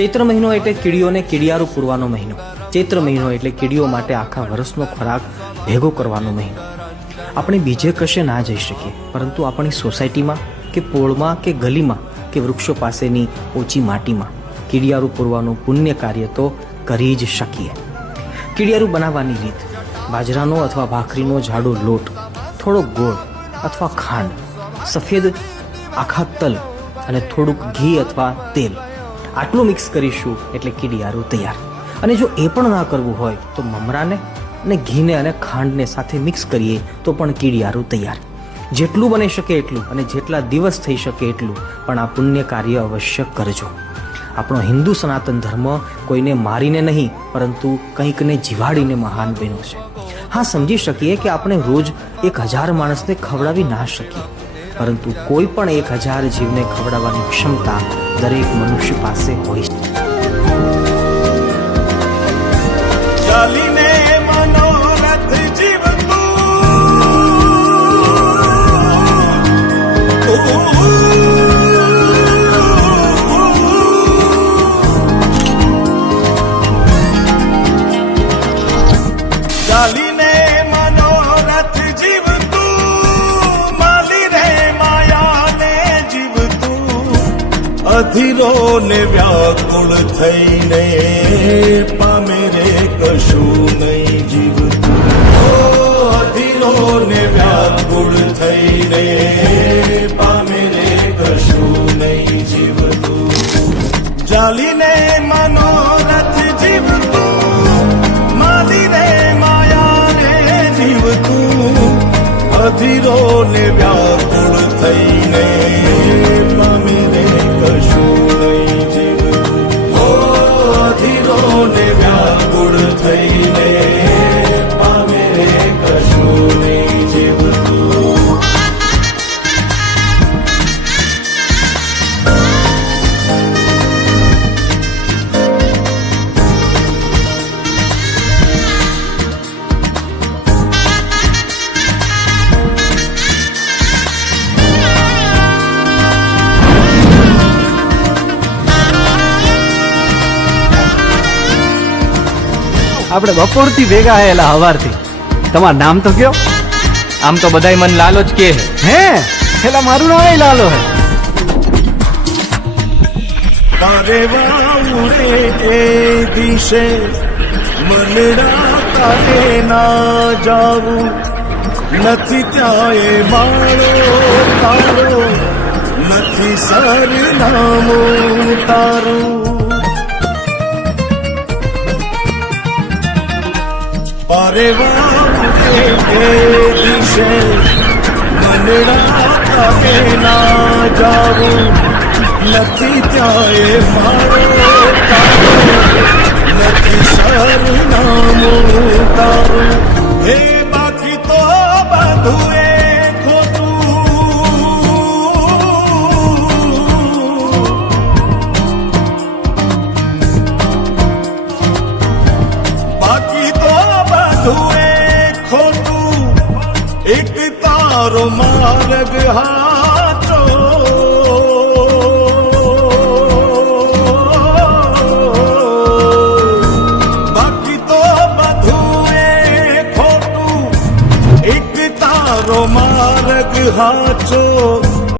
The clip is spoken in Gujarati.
ચૈત્ર મહિનો એટલે કીડીઓને કીડિયારું પૂરવાનો મહિનો. ચૈત્ર મહિનો એટલે કીડીઓ માટે આખા વર્ષનો ખોરાક ભેગો કરવાનો મહિનો. આપણે બીજે કશે ના જઈ શકીએ, પરંતુ આપણી સોસાયટીમાં કે પોળમાં કે ગલીમાં કે વૃક્ષો પાસેની ઓછી માટીમાં કીડિયારું પૂરવાનું પુણ્ય કાર્ય તો કરી જ શકીએ. કીડિયારું બનાવવાની રીત: બાજરાનો અથવા ભાખરીનો જાડો લોટ, થોડો ગોળ અથવા ખાંડ, સફેદ આખા તલ અને થોડુંક ઘી અથવા તેલ, આટલું મિક્સ કરીશું એટલે કીડિયારું તૈયાર. અને જો એ પણ ના કરવું હોય તો મમરાને અને ઘીને અને ખાંડને સાથે મિક્સ કરીએ તો પણ કીડિયારું તૈયાર. જેટલું બની શકે એટલું અને જેટલા દિવસ થઈ શકે એટલું પણ આ પુણ્ય કાર્ય અવશ્ય કરજો. આપણો હિન્દુ સનાતન ધર્મ કોઈને મારીને નહીં, પરંતુ કંઈકને જીવાડીને મહાન બન્યો છે. હા, સમજી શકીએ કે આપણે રોજ 1000 માણસને ખવડાવી ના શકીએ, પરંતુ કોઈ પણ 1000 જીવને ખવડાવવાની ક્ષમતા દરેક મનુષ્ય પાસે હોય છે. ચાલીને મનોરથ જીવતું ચાલીને મનોરથ જીવતું માલી રે માયાને જીવતું અધીરો ને વ્યાકુળ થઈને પામે રે કશું નહીં જીવતું. અધીરો ને વ્યાકુળ થઈને પામે રે કશું નહીં જીવતું. ચાલીને મનોરથ જીવતું માલી રે માયાને જીવતું અધીરો ને વ્યાકુળ થઈને પામે રે કશું નહીં જીવતું. અધીરો ને વ્યાકુળ થઈને પામે રે કશું નહીં જીવતું. આપણે બપોરથી ભેગા હેલા હવારથી. તમારું નામ તો કયો? આમ તો બધાય મન લાલો જ કે હે હેલા મારું નામ લાલો હે. તારે વાઉરે એ દિશે મનડા તારે ના જાવું નથી ત્યાં એ માળો તારો નથી સરનામું તારું. પારે વાઉરે એ દિશે મનડા તારે ના જાવું નથી ત્યાં એ મારો તારો નથી સરનામું તારું. હે બાકી તો બધું એ બાકી તો બધું એ ખોટું એક તારો માર્ગ હા